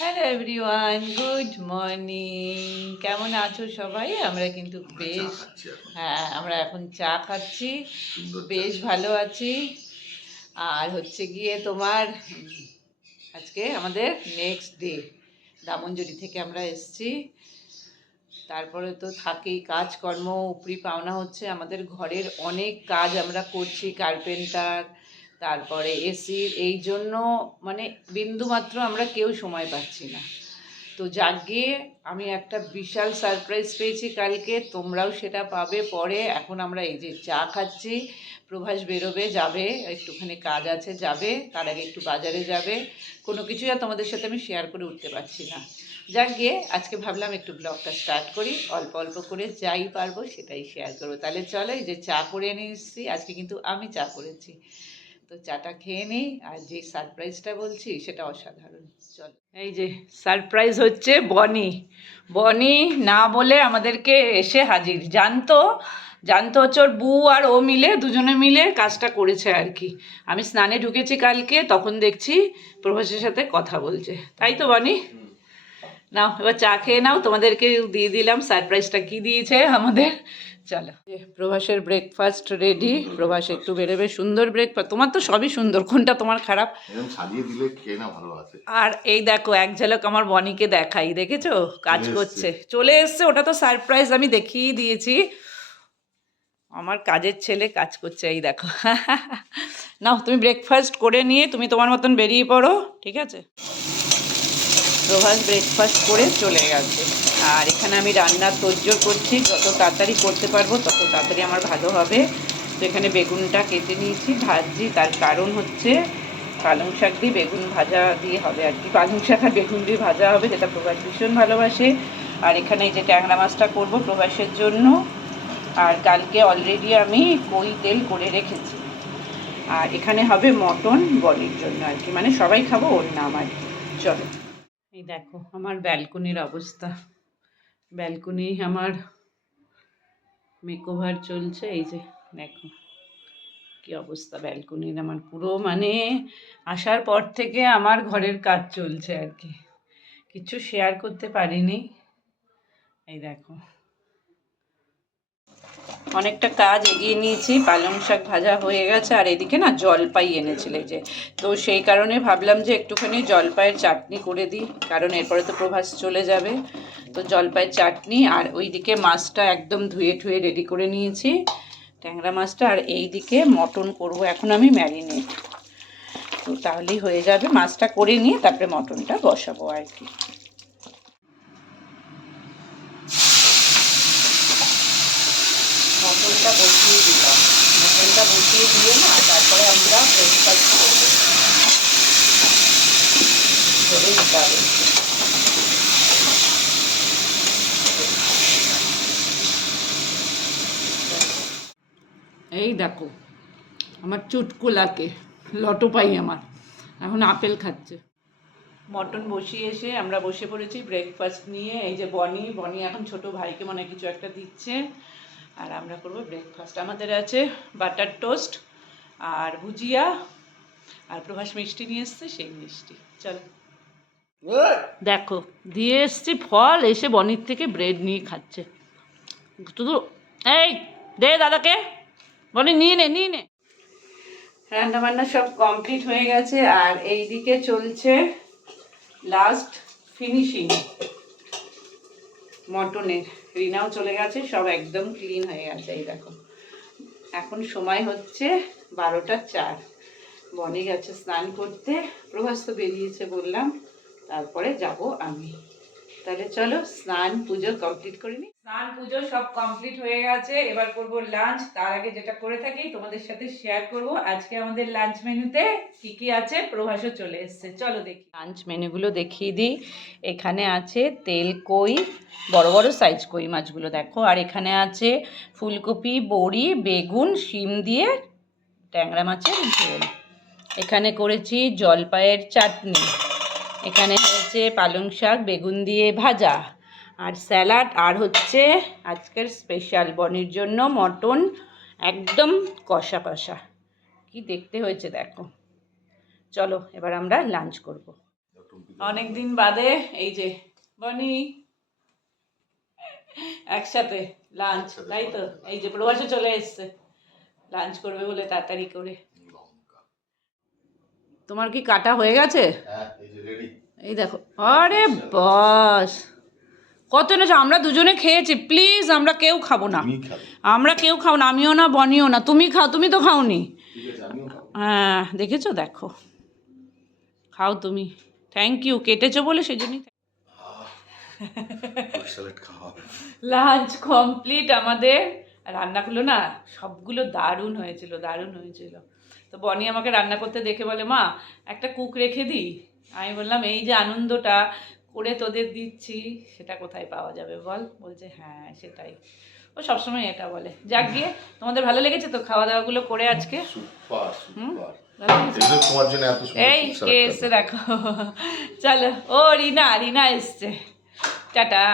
Hello everyone, good morning. কেমন আছো সবাই? আমরা কিন্তু বেশ, হ্যাঁ আমরা এখন চা খাচ্ছি, বেশ ভালো আছি। আর হচ্ছে গিয়ে তোমার আজকে আমাদের নেক্সট ডে, দামনজুড়ি থেকে আমরা এসছি। তারপরে তো থাকেই কাজকর্ম, উপরি পাওনা হচ্ছে আমাদের ঘরের অনেক কাজ আমরা করছি, কার্পেন্টার, তারপরে এসির, এই জন্য মানে বিন্দুমাত্র আমরা কেউ সময় পাচ্ছি না। তো যাকে আমি একটা বিশাল সারপ্রাইজ পেয়েছি কালকে, তোমরাও সেটা পাবে পরে। এখন আমরা এই যে চা খাচ্ছি, প্রভাস বেরোবে, যাবে একটুখানি কাজ আছে, যাবে, তার আগে একটু বাজারে যাবে। কোনো কিছুই আর তোমাদের সাথে আমি শেয়ার করে উঠতে পারছি না। যাক গিয়ে আজকে ভাবলাম একটু ব্লগটা স্টার্ট করি, অল্প অল্প করে যাই পারবো সেটাই শেয়ার করবো। তাহলে চলো, এই যে চা করে এনে এসেছি, আজকে কিন্তু আমি চা করেছি। তো চাটা খেয়ে নিই, আর যে সারপ্রাইজটা বলছি সেটা অসাধারণ। চলো, এই যে সারপ্রাইজ হচ্ছে বনি। বনি না বলে আমাদেরকে এসে হাজির। জানতো জানতো হচ্ছে ওর বউ আর ও মিলে, দুজনে মিলে কাজটা করেছে আর কি। আমি স্নানে ঢুকেছি কালকে, তখন দেখছি প্রভাসের সাথে কথা বলছে। তাই তো বনি? নাও এবার চা খেয়ে নাও, তোমাদেরকে দিয়ে দিলাম সারপ্রাইজটা কি দিয়েছে আমাদের। চলো, প্রভাসের ব্রেকফাস্ট রেডি। প্রভাস একটু বেরোবে, সুন্দর ব্রেকফাস্ট। তোমার তো সবই সুন্দর, কোনটা তোমার খারাপ? সাজিয়ে দিলে খেয়ে না, ভালো আছে। আর এই দেখো এক ঝলক আমার বনিকে দেখাই, দেখেছো কাজ করছে, চলে এসছে। ওটা তো সারপ্রাইজ আমি দেখিয়ে দিয়েছি। আমার কাজের ছেলে কাজ করছে, এই দেখো। নাও তুমি ব্রেকফাস্ট করে নিয়ে তুমি তোমার মতন বেরিয়ে পড়ো, ঠিক আছে? প্রভাস ব্রেকফাস্ট করে চলে গেছে, আর এখানে আমি রান্নার তোড়জোড় করছি। যত তাড়াতাড়ি করতে পারবো তত তাড়াতাড়ি আমার ভালো হবে। তো এখানে বেগুনটা কেটে নিয়েছি, ভাজছি। তার কারণ হচ্ছে পালং শাক দিয়ে বেগুন ভাজা দিয়ে হবে আর কি। পালং শাক আর বেগুন দিয়ে ভাজা হবে, যেটা প্রভাস ভীষণ ভালোবাসে। আর এখানে এই যে ট্যাংরা মাছটা করবো প্রভাসের জন্য। আর কালকে অলরেডি আমি কই তেল করে রেখেছি। আর এখানে হবে মটন বলির জন্য আর কি, মানে সবাই খাবো ওর নাম আর কি। চলো, এই দেখো আমার ব্যালকনির অবস্থা। ব্যালকনি আমার মেকওভার চলছে, এই যে দেখো কি অবস্থা ব্যালকনির আমার। পুরো মানে আসার পর থেকে আমার ঘরের কাজ চলছে আর কি, কিছু শেয়ার করতে পারিনি। এই দেখো অনেকটা কাজ এগিয়ে নিয়েছি, পালং শাক ভাজা হয়ে গেছে। আর এদিকে না জলপাই এনেছিলে যে, তো সেই কারণে ভাবলাম যে একটুখানি জলপাইয়ের চাটনি করে দিই, কারণ এরপরে তো প্রভাস চলে যাবে। তো জলপাইয়ের চাটনি, আর ওইদিকে মাছটা একদম ধুয়ে ঠুয়ে রেডি করে নিয়েছি, ট্যাংরা মাছটা। আর এই দিকে মটন করব এখন আমি ম্যারিনেট। তো তাহলেই হয়ে যাবে, মাছটা করে নিয়ে তারপরে মটনটা বসাবো আর কি। মটনটা বসিয়ে দিলাম, মটনটা বসিয়ে দিয়ে না তারপরে আমরা ব্রেকফাস্ট করবো, ধরে নিতে হবে। এই দেখো আমার চুটকুলাকে, লটোপাই আমার এখন আপেল খাচ্ছে। মটন বসিয়ে এসে আমরা বসে পড়েছি ব্রেকফাস্ট নিয়ে। এই যে বনি বনি এখন ছোট ভাইকে মনে কিছু একটা দিচ্ছে, আর আমরা করবো ব্রেকফাস্ট। আমাদের আছে বাটার টোস্ট আর ভুজিয়া, আর প্রভাস মিষ্টি নিয়ে এসছে, সেই মিষ্টি। চলো দেখো দিয়ে এসছি ফল, এসে বনির থেকে ব্রেড নিয়ে খাচ্ছে শুধু। এই দে দাদাকে, বনি নিয়ে নে নিয়ে নে। রান্নাবান্না সব কমপ্লিট হয়ে গেছে, আর এই দিকে চলছে লাস্ট ফিনিশিং মটনের। রিনাও চলে গেছে, সব একদম ক্লিন হয়ে গেছে। এই দেখো এখন সময় হচ্ছে 12টা 4। বনি গেছে স্নান করতে, প্রভাস তো বেরিয়েছে বললাম, তারপরে যাব আমি। তাহলে চলো স্নান পুজো কমপ্লিট করে নিই। স্নান পুজো সব কমপ্লিট হয়ে গেছে, এবার করব লাঞ্চ। তার আগে যেটা করে থাকি তোমাদের সাথে শেয়ার করব, আজকে আমাদের লাঞ্চ মেনুতে কি কি আছে। প্রভাসও চলে এসছে, চলো দেখি লাঞ্চ মেনুগুলো দেখিয়ে দিই। এখানে আছে তেল কই, বড় বড় সাইজ কই মাছগুলো দেখো। আর এখানে আছে ফুলকপি, বড়ি, বেগুন, শিম দিয়ে ট্যাংরা মাছের ঝোল। এখানে করেছি জলপাইয়ের চাটনি। এখানে হয়েছে পালং শাক বেগুন দিয়ে ভাজা, আর স্যালাড, আর হচ্ছে আজকের স্পেশাল বনির জন্য মটন, একদম কষা কষা। কি দেখতে হয়েছে দেখো। চলো এবার আমরা লাঞ্চ করব। অনেকদিন বাদে এই যে বনি একসাথে লাঞ্চ, একসাথে তাই তো? সবাই এই যে প্রবাসে চলে এসছে লাঞ্চ করবে বলে তাড়াতাড়ি করে। লঙ্কা। তোমার কি কাটা হয়ে গেছে? হ্যাঁ, এই যে রেডি। এই দেখো, আরে বাস কত এনেছো! আমরা দুজনে খেয়েছি, প্লিজ আমরা কেউ খাবো না, তুমি খাবে। আমরা কেউ খাবো না, আমিও না বনিও না। তুমি খাও, তুমি তো খাওনি। ঠিক আছে, আমিও খাবো। হ্যাঁ দেখেছো, দেখো খাও তুমি। থ্যাংক ইউ, কেটেছো বলে সেই জন্যই। ফ্রুট স্যালাড খাওয়া। লাঞ্চ কমপ্লিট আমাদের। আর রান্নাগুলো না সবগুলো দারুণ হয়েছিল, দারুণ হয়েছিল। তো বনি আমাকে রান্না করতে দেখে বলে, মা একটা কুক রেখে দিই। আমি বললাম, এই যে আনন্দটা করে তোদের দিচ্ছি সেটা কোথায় পাওয়া যাবে বল? বলছে হ্যাঁ সেটাই। ও সবসময় এটা বলে। যাক গিয়ে, তোমাদের ভালো লেগেছে তো খাওয়া দাওয়াগুলো করে আজকে? Super super. ভালো লেগেছে? এই যে তোমার জন্য এত সুন্দর এই fruit কে salad এসছে খাবো। দেখো, চলো। ও রিনা, রিনা এসছে, টাটা।